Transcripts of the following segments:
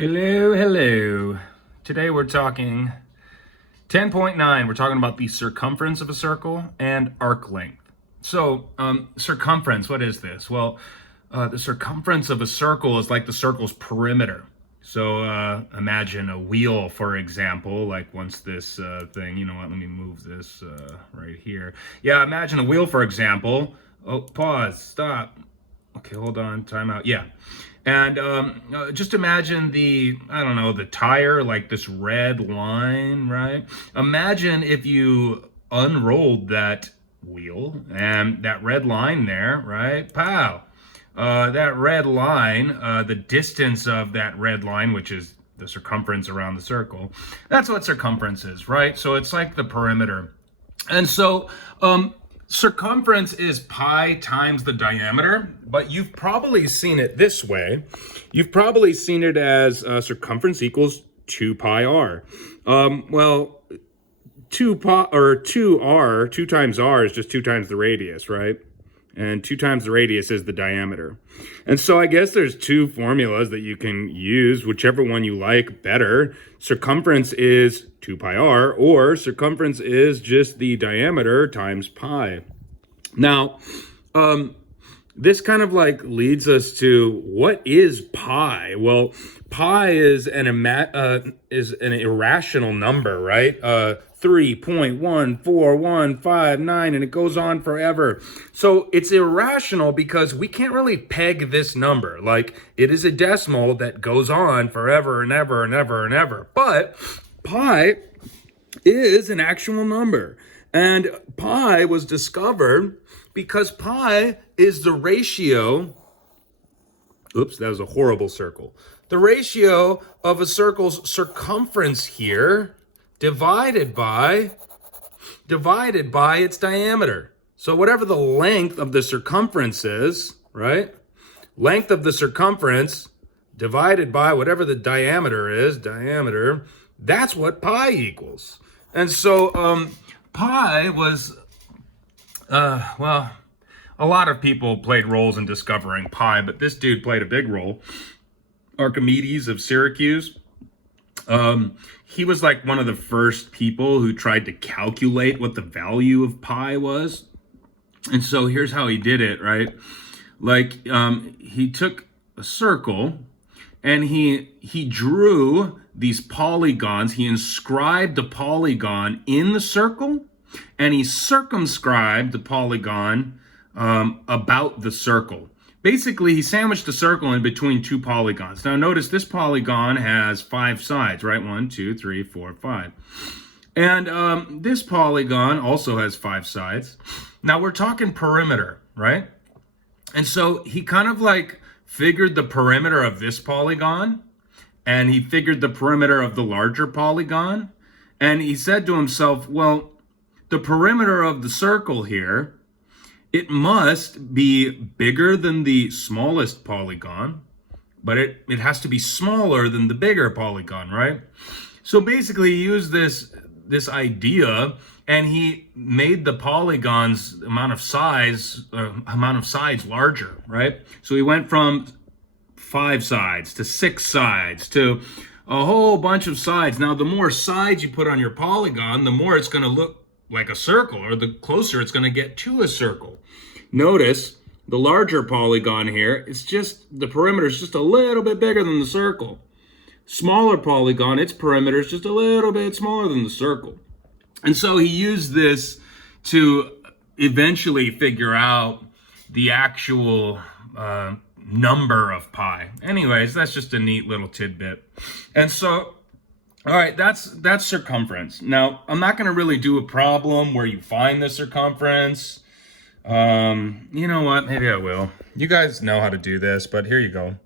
Hello, hello. Today we're talking 10.9. We're talking about the circumference of a circle and arc length. So, circumference, what is this? Well, the circumference of a circle is like the circle's perimeter. So, imagine a wheel, for example, like once this thing, you know what, let me move this right here. Yeah, imagine a wheel, for example. Oh, pause, stop. Okay, hold on, time out. Yeah. And just imagine I don't know, the tire, like this red line, right? Imagine if you unrolled that wheel and that red line there, right? Pow. That red line, the distance of that red line, which is the circumference around the circle, that's what circumference is, right? So it's like the perimeter. And so, circumference is pi times the diameter, but you've probably seen it this way. You've probably seen it as circumference equals 2 pi r. Well, 2 pi or 2r, 2 times r is just 2 times the radius, right? And 2 times the radius is the diameter. And so I guess there's two formulas that you can use, whichever one you like better. Circumference is 2 pi r, or circumference is just the diameter times pi. Now, this kind of like leads us to, what is pi? Well, pi is an irrational number, right? 3.14159, and it goes on forever. So it's irrational because we can't really peg this number. Like, it is a decimal that goes on forever and ever and ever and ever. But pi is an actual number. And pi was discovered because pi is the ratio. Oops, that was a horrible circle. The ratio of a circle's circumference here divided by its diameter. So whatever the length of the circumference is, right? Length of the circumference divided by whatever the diameter is, that's what pi equals. And so pi was, well, a lot of people played roles in discovering pi, but this dude played a big role. Archimedes of Syracuse. He was like one of the first people who tried to calculate what the value of pi was. And so here's how he did it, right? Like, he took a circle and he drew these polygons. He inscribed the polygon in the circle, and he circumscribed the polygon about the circle. Basically, he sandwiched the circle in between two polygons. Now, notice this polygon has 5 sides, right? 1, 2, 3, 4, 5. And this polygon also has 5 sides. Now, we're talking perimeter, right? And so he kind of like figured the perimeter of this polygon, and he figured the perimeter of the larger polygon. And he said to himself, well, the perimeter of the circle here, it must be bigger than the smallest polygon, but it has to be smaller than the bigger polygon, right? So basically he used this idea, and he made the polygon's amount of sides larger, right? So he went from 5 sides to 6 sides to a whole bunch of sides. Now, the more sides you put on your polygon, the more it's going to look like a circle, or the closer it's going to get to a circle. Notice the larger polygon here, the perimeter is just a little bit bigger than the circle. Smaller polygon, its perimeter is just a little bit smaller than the circle. And so he used this to eventually figure out the actual number of pi. Anyways, that's just a neat little tidbit. And so, all right, that's circumference. Now, I'm not going to really do a problem where you find the circumference. You know what? Maybe I will. You guys know how to do this, but here you go.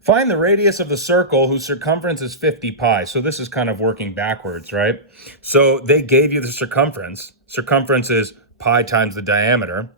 Find the radius of the circle whose circumference is 50 pi. So this is kind of working backwards, right? So they gave you the circumference. Circumference is pi times the diameter,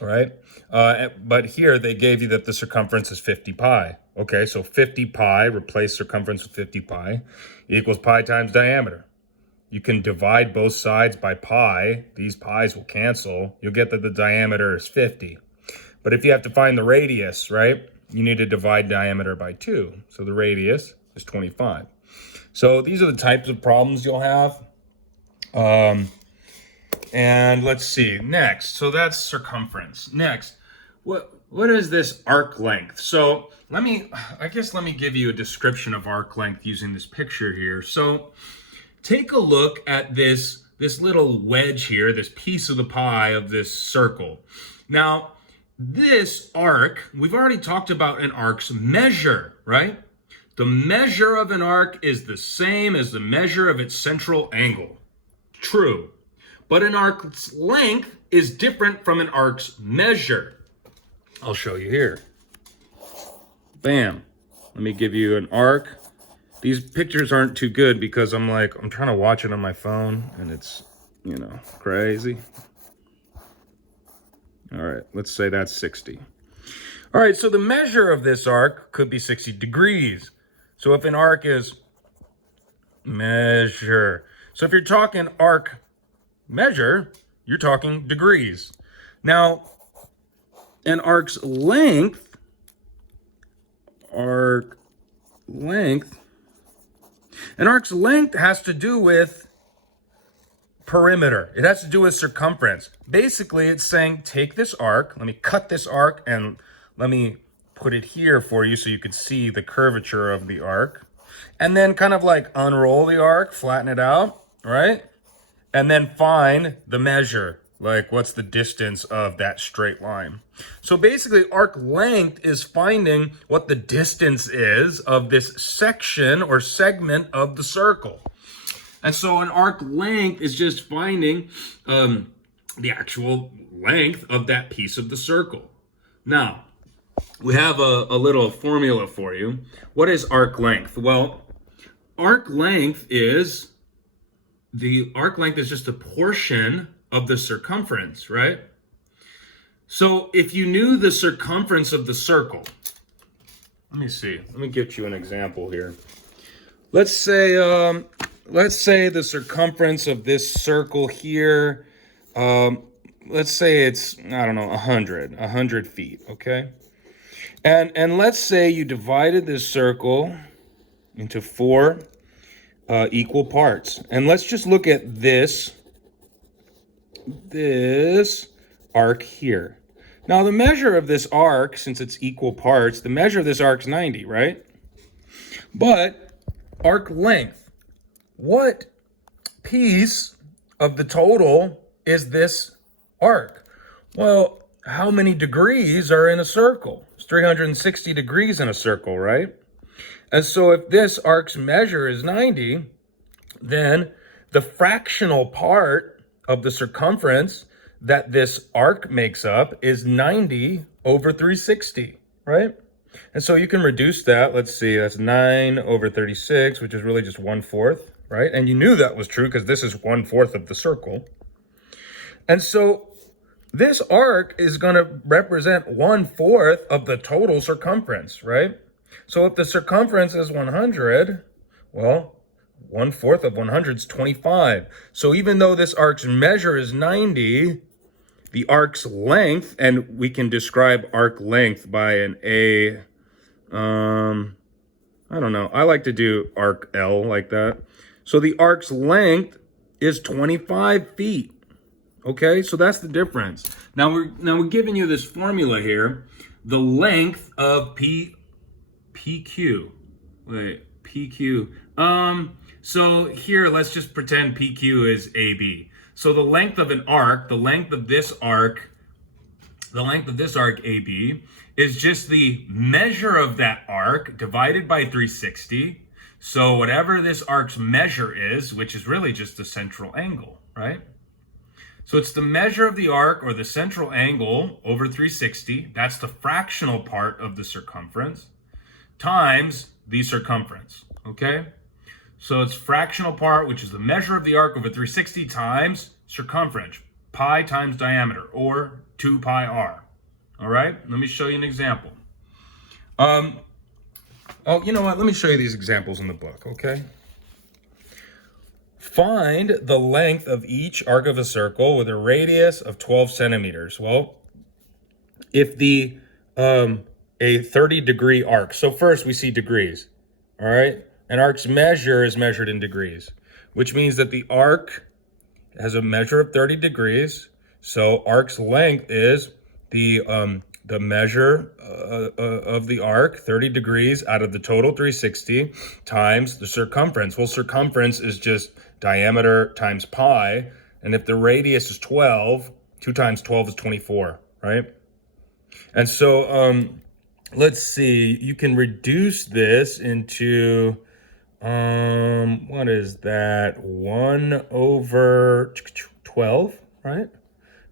right? But here they gave you that the circumference is 50 pi. Okay, so 50 pi, replace circumference with 50 pi, equals pi times diameter. You can divide both sides by pi. These pi's will cancel. You'll get that the diameter is 50. But if you have to find the radius, right? you need to divide diameter by 2. So the radius is 25. So these are the types of problems you'll have. And let's see, next. So that's circumference. Next, what is this arc length? So let me give you a description of arc length using this picture here. So take a look at this little wedge here, this piece of the pie of this circle. Now, this arc, we've already talked about an arc's measure, right? The measure of an arc is the same as the measure of its central angle. True. But an arc's length is different from an arc's measure. I'll show you here. Bam. Let me give you an arc. These pictures aren't too good because I'm trying to watch it on my phone and it's, crazy. All right, let's say that's 60. All right, so the measure of this arc could be 60 degrees. So if an arc is measure. So if you're talking arc measure, you're talking degrees. Now, an arc's length has to do with perimeter. It has to do with circumference. Basically, it's saying take this arc, let me cut this arc and let me put it here for you so you can see the curvature of the arc. And then kind of like unroll the arc, flatten it out, right? And then find the measure, like what's the distance of that straight line. So basically, arc length is finding what the distance is of this section or segment of the circle. And so an arc length is just finding the actual length of that piece of the circle. Now, we have a little formula for you. What is arc length? Well, arc length is just a portion of the circumference, right? So if you knew the circumference of the circle, let me get you an example here. Let's say the circumference of this circle here, let's say it's, 100 feet, okay? And let's say you divided this circle into 4 equal parts. And let's just look at this arc here. Now the measure of this arc, since it's equal parts, the measure of this arc is 90, right? But arc length, what piece of the total is this arc? Well, how many degrees are in a circle? It's 360 degrees in a circle, right? And so if this arc's measure is 90, then the fractional part of the circumference that this arc makes up is 90 over 360, right? And so you can reduce that. Let's see, that's 9 over 36, which is really just 1/4, right? And you knew that was true because this is 1/4 of the circle. And so this arc is going to represent 1/4 of the total circumference, right? So if the circumference is 100, well, 1/4 of 100 is 25. So even though this arc's measure is 90, the arc's length, and we can describe arc length by an A, I don't know. I like to do arc L like that. So the arc's length is 25 feet. Okay, so that's the difference. Now we're giving you this formula here. The length of PQ. So here, let's just pretend PQ is AB. So the length of an arc, the length of this arc AB is just the measure of that arc divided by 360. So whatever this arc's measure is, which is really just the central angle, right? So it's the measure of the arc or the central angle over 360. That's the fractional part of the circumference times the circumference, okay? So it's fractional part, which is the measure of the arc over 360 times circumference, pi times diameter, or 2 pi r. All right, let me show you an example. You know what? Let me show you these examples in the book, okay? Find the length of each arc of a circle with a radius of 12 centimeters. Well, if the a 30-degree arc. So first we see degrees, all right? An arc's measure is measured in degrees, which means that the arc has a measure of 30 degrees. So arc's length is the measure of the arc, 30 degrees out of the total 360 times the circumference. Well, circumference is just diameter times pi. And if the radius is 12, 2 times 12 is 24, right? And so let's see, you can reduce this into, what is that? 1 over 12, right?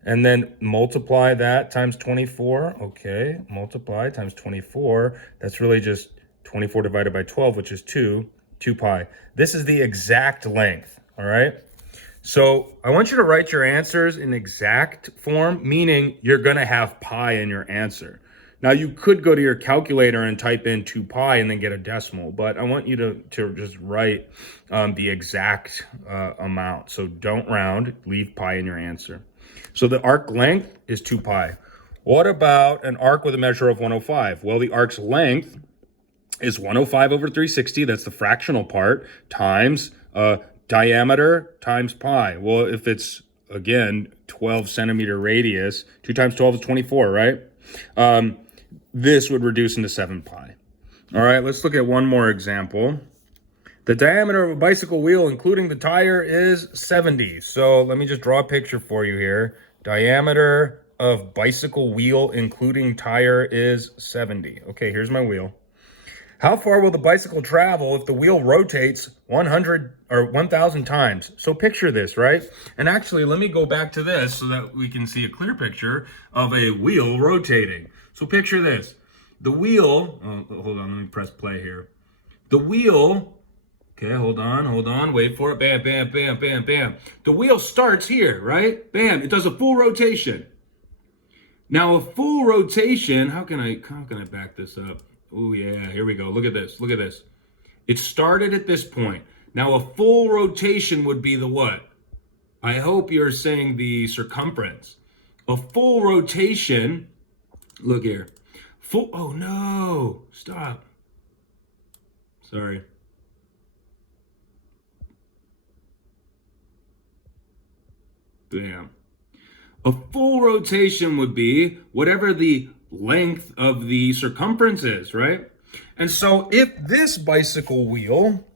And then multiply that times 24. Okay, multiply times 24. That's really just 24 divided by 12, which is 2 pi. This is the exact length, all right? So I want you to write your answers in exact form, meaning you're going to have pi in your answer. Now, you could go to your calculator and type in 2 pi and then get a decimal, but I want you to just write the exact amount. So don't round, leave pi in your answer. So the arc length is 2 pi. What about an arc with a measure of 105? Well, the arc's length is 105 over 360, that's the fractional part, times diameter times pi. Well, if it's, again, 12 centimeter radius, 2 times 12 is 24, right? This would reduce into 7 pi. All right, let's look at one more example. The diameter of a bicycle wheel, including the tire, is 70. So let me just draw a picture for you here. Diameter of bicycle wheel, including tire, is 70. Okay, here's my wheel. How far will the bicycle travel if the wheel rotates 100 or 1,000 times? So picture this, right? And actually, let me go back to this so that we can see a clear picture of a wheel rotating. So picture this. The wheel, hold on, let me press play here. The wheel, okay, hold on, wait for it. Bam, bam, bam, bam, bam. The wheel starts here, right? Bam, it does a full rotation. Now a full rotation, how can I back this up? Oh yeah, here we go. Look at this. Look at this. It started at this point. Now a full rotation would be the what? I hope you're saying the circumference. A full rotation, look here. Oh no, stop. Sorry. Bam. A full rotation would be whatever the length of the circumference is, right? And so if this bicycle wheel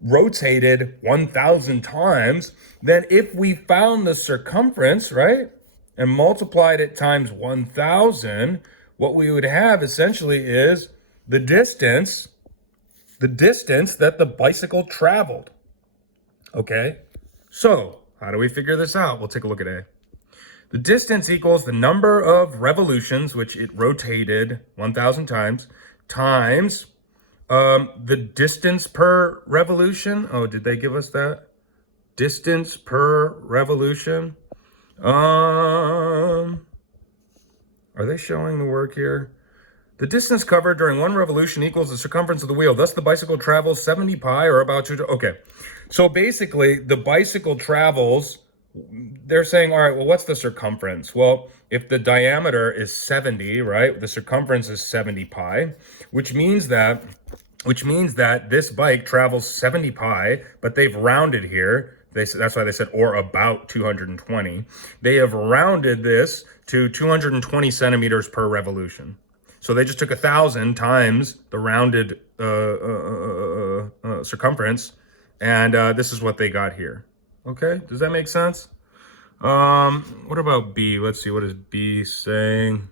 rotated 1,000 times, then if we found the circumference, right, and multiplied it times 1,000, what we would have essentially is the distance that the bicycle traveled. Okay? So, how do we figure this out? We'll take a look at A. The distance equals the number of revolutions, which it rotated 1,000 times, times the distance per revolution. Oh, did they give us that? Distance per revolution. Are they showing the work here? The distance covered during one revolution equals the circumference of the wheel. Thus, the bicycle travels 70 pi or about 2. Okay. So basically, the bicycle travels, they're saying, all right, well, what's the circumference? Well, if the diameter is 70, right, the circumference is 70 pi, which means that this bike travels 70 pi, but they've rounded here. That's why they said, or about 220. They have rounded this to 220 centimeters per revolution. So they just took 1,000 times the rounded circumference, and this is what they got here. Okay, does that make sense? What about B? Let's see, what is B saying?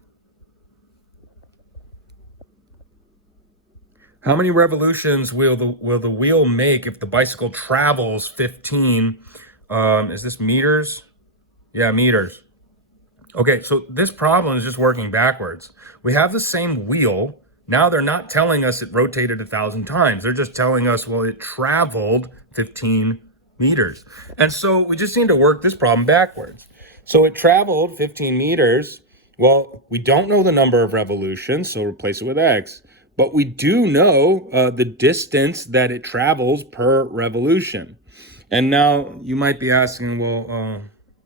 How many revolutions will the wheel make if the bicycle travels 15? Is this meters? Yeah, meters. Okay, so this problem is just working backwards. We have the same wheel. Now they're not telling us it rotated 1,000 times. They're just telling us, well, it traveled 15 meters. And so we just need to work this problem backwards. So it traveled 15 meters. Well, we don't know the number of revolutions, so replace it with X. But we do know the distance that it travels per revolution. And now you might be asking, well,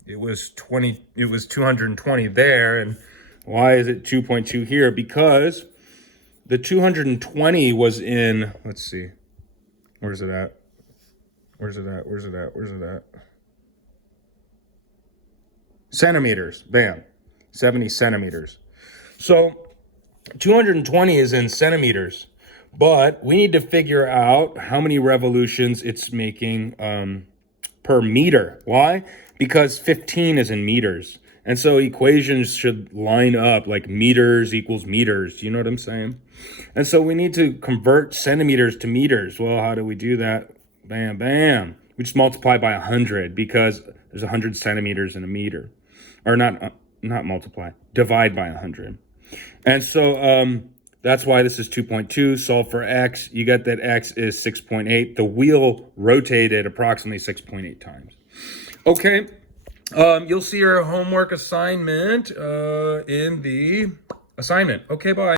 it was 220 there, and why is it 2.2 here? Because the 220 was in, let's see, where's it at? Where's it at? Where's it at? Where's it at? Centimeters. Bam. 70 centimeters. So 220 is in centimeters, but we need to figure out how many revolutions it's making per meter. Why? Because 15 is in meters. And so equations should line up like meters equals meters. You know what I'm saying? And so we need to convert centimeters to meters. Well, how do we do that? Bam, bam. We just multiply by 100 because there's 100 centimeters in a meter. Or not multiply, divide by 100. And so that's why this is 2.2. Solve for x. You get that x is 6.8. The wheel rotated approximately 6.8 times. Okay. You'll see your homework assignment in the assignment. Okay, bye.